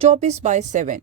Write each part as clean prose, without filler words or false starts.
24/7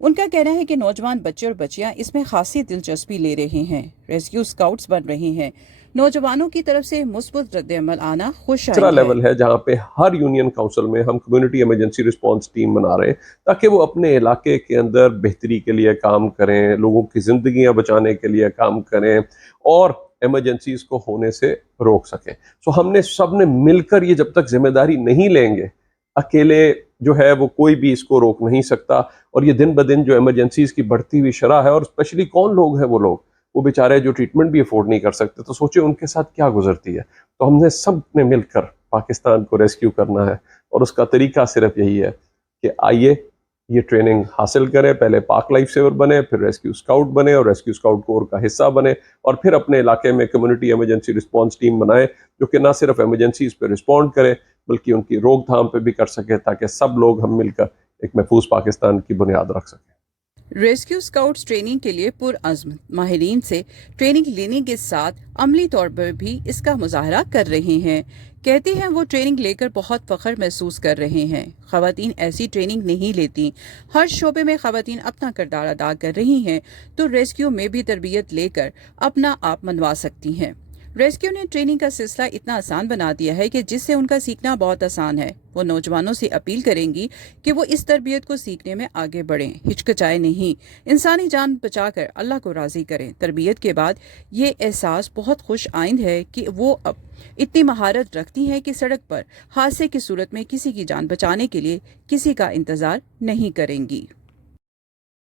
ان کا کہنا ہے کہ نوجوان بچے اور بچیاں اس میں خاصی دلچسپی لے رہے ہیں، ریسکیو اسکاؤٹس بن رہے ہیں۔ نوجوانوں کی طرف سے مثبت رد عمل آنا خوش تیسرا آئند لیول ہے جہاں پہ ہر یونین کاؤنسل میں ہم کمیونٹی ایمرجنسی رسپانس ٹیم بنا رہے ہیں تاکہ وہ اپنے علاقے کے اندر بہتری کے لیے کام کریں، لوگوں کی زندگیاں بچانے کے لیے کام کریں اور ایمرجنسیز کو ہونے سے روک سکیں۔ سو ہم نے سب نے مل کر یہ جب تک ذمہ داری نہیں لیں گے، اکیلے جو ہے وہ کوئی بھی اس کو روک نہیں سکتا، اور یہ دن بدن جو ایمرجنسیز کی بڑھتی ہوئی شرح ہے، اور اسپیشلی کون لوگ ہیں وہ بیچارے جو ٹریٹمنٹ بھی افورڈ نہیں کر سکتے، تو سوچیں ان کے ساتھ کیا گزرتی ہے۔ تو ہم نے سب نے مل کر پاکستان کو ریسکیو کرنا ہے، اور اس کا طریقہ صرف یہی ہے کہ آئیے یہ ٹریننگ حاصل کریں، پہلے پاک لائف سیور بنے، پھر ریسکیو اسکاؤٹ بنے اور ریسکیو اسکاؤٹ کور کا حصہ بنے، اور پھر اپنے علاقے میں کمیونٹی ایمرجنسی رسپانس ٹیم بنائیں جو کہ نہ صرف ایمرجنسیز پہ رسپونڈ کرے بلکہ ان کی روک تھام پہ بھی کر سکے، تاکہ سب لوگ ہم مل کر ایک محفوظ پاکستان کی بنیاد رکھ سکیں۔ ریسکیو اسکاؤٹس ٹریننگ کے لیے پرعزم ماہرین سے ٹریننگ لینے کے ساتھ عملی طور پر بھی اس کا مظاہرہ کر رہے ہیں۔ کہتے ہیں وہ ٹریننگ لے کر بہت فخر محسوس کر رہے ہیں۔ خواتین ایسی ٹریننگ نہیں لیتی، ہر شعبے میں خواتین اپنا کردار ادا کر رہی ہیں، تو ریسکیو میں بھی تربیت لے کر اپنا آپ منوا سکتی ہیں۔ ریسکیو نے ٹریننگ کا سلسلہ اتنا آسان بنا دیا ہے کہ جس سے ان کا سیکھنا بہت آسان ہے۔ وہ نوجوانوں سے اپیل کریں گی کہ وہ اس تربیت کو سیکھنے میں آگے بڑھیں، ہچکچائے نہیں، انسانی جان بچا کر اللہ کو راضی کریں۔ تربیت کے بعد یہ احساس بہت خوش آئند ہے کہ وہ اب اتنی مہارت رکھتی ہیں کہ سڑک پر حادثے کی صورت میں کسی کی جان بچانے کے لیے کسی کا انتظار نہیں کریں گی۔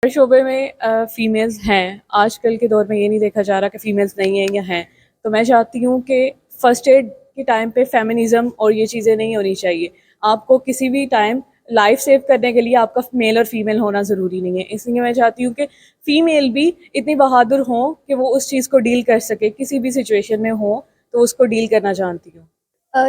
ہر شعبے میں فیمیلز ہیں، آج کل کے دور میں یہ نہیں دیکھا جا رہا کہ فیمیلز نہیں ہیں یا ہیں، تو میں چاہتی ہوں کہ فرسٹ ایڈ کے ٹائم پہ فیمنزم اور یہ چیزیں نہیں ہونی چاہیے۔ آپ کو کسی بھی ٹائم لائف سیو کرنے کے لیے آپ کا میل اور فیمیل ہونا ضروری نہیں ہے، اس لیے میں چاہتی ہوں کہ فیمیل بھی اتنی بہادر ہوں کہ وہ اس چیز کو ڈیل کر سکے، کسی بھی سچویشن میں ہوں تو اس کو ڈیل کرنا جانتی ہوں۔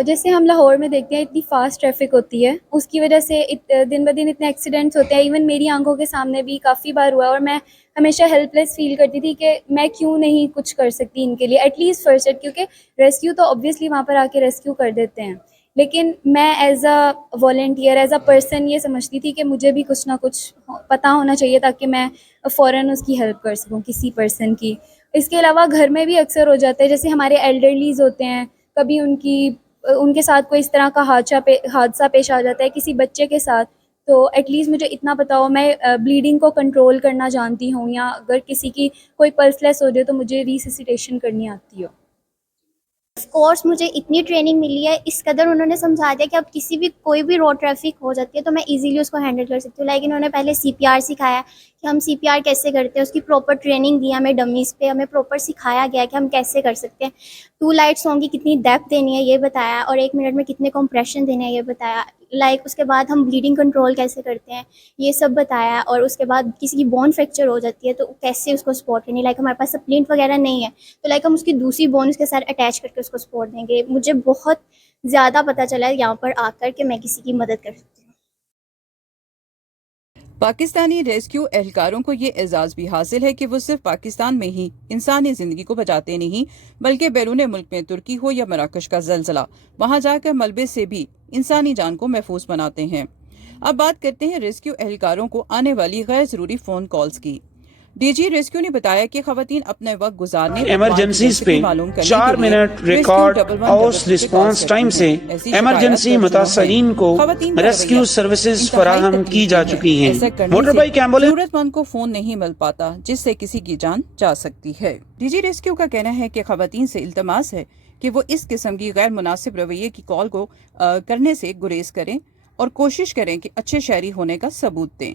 جیسے ہم لاہور میں دیکھتے ہیں اتنی فاسٹ ٹریفک ہوتی ہے، اس کی وجہ سے دن بدن اتنے ایکسیڈنٹس ہوتے ہیں، ایون میری آنکھوں کے سامنے بھی کافی بار ہوا ہے، اور میں ہمیشہ ہیلپ لیس فیل کرتی تھی کہ میں کیوں نہیں کچھ کر سکتی ان کے لیے ایٹ لیسٹ فرسٹ ایڈ، کیونکہ ریسکیو تو آبویسلی وہاں پر آ کے ریسکیو کر دیتے ہیں، لیکن میں as a volunteer as a person یہ سمجھتی تھی کہ مجھے بھی کچھ نہ کچھ پتہ ہونا چاہیے تاکہ میں فوراً اس کی ہیلپ کر سکوں کسی پرسن کی۔ اس کے علاوہ گھر میں بھی اکثر ہو جاتا ہے، جیسے ہمارے ایلڈرلیز ہوتے ہیں، کبھی ان کے ساتھ کوئی اس طرح کا حادثہ پیش آ جاتا ہے کسی بچے کے ساتھ، تو ایٹ لیسٹ مجھے اتنا پتا ہو، میں بلیڈنگ کو کنٹرول کرنا جانتی ہوں، یا اگر کسی کی کوئی پلس لیس ہو جائے تو مجھے ریسسیٹیشن کرنی آتی ہو۔ آف کورس مجھے اتنی ٹریننگ ملی ہے، اس قدر انہوں نے سمجھا دیا کہ اب کوئی بھی روڈ ٹریفک ہو جاتی ہے تو میں ایزیلی اس کو ہینڈل کر سکتی ہوں۔ لائک انہوں نے پہلے CPR سکھایا کہ ہم CPR کیسے کرتے ہیں، اس کی پراپر ٹریننگ دی ہمیں ڈمیز پہ، ہمیں پراپر سکھایا گیا کہ ہم کیسے کر سکتے ہیں۔ 2 لائٹ سانگ کی کتنی ڈیپتھ دینی ہے یہ بتایا، اور 1 منٹ میں کتنے کمپریشن دینے ہیں یہ بتایا۔ لائک اس کے بعد ہم بلیڈنگ کنٹرول کیسے کرتے ہیں یہ سب بتایا، اور اس کے بعد کسی کی بون فریکچر ہو جاتی ہے تو کیسے اس کو سپورٹ کرنی ہے۔ لائک ہمارے پاس سپلینٹ وغیرہ نہیں ہے تو لائک ہم اس کی دوسری بون اس کے ساتھ اٹیچ کر کے اس کو سپورٹ دیں گے۔ مجھے بہت زیادہ پتہ چلا ہے یہاں پر آ کر کہ میں کسی کی مدد کر سکتی ہوں۔ پاکستانی ریسکیو اہلکاروں کو یہ اعزاز بھی حاصل ہے کہ وہ صرف پاکستان میں ہی انسانی زندگی کو بچاتے نہیں بلکہ بیرون ملک میں ترکی ہو یا مراکش کا زلزلہ، وہاں جا کر ملبے سے بھی انسانی جان کو محفوظ بناتے ہیں۔ اب بات کرتے ہیں ریسکیو اہلکاروں کو آنے والی غیر ضروری فون کالز کی۔ ڈی جی ریسکیو نے بتایا کہ خواتین اپنے وقت گزارنے ایمرجنسیز پہ 4 منٹ ریکارڈ اوس رسپانس ٹائم سے ایمرجنسی متاثرین کو ریسکیو سروسز فراہم کی جا چکی ہیں۔ موٹر بائک ایمبولینس ضرورت مند کو فون نہیں مل پاتا جس سے کسی کی جان جا سکتی ہے۔ ڈی جی ریسکیو کا کہنا ہے کہ خواتین سے التماس ہے کہ وہ اس قسم کی غیر مناسب رویے کی کال کو کرنے سے گریز کریں اور کوشش کریں کہ اچھے شہری ہونے کا ثبوت دیں۔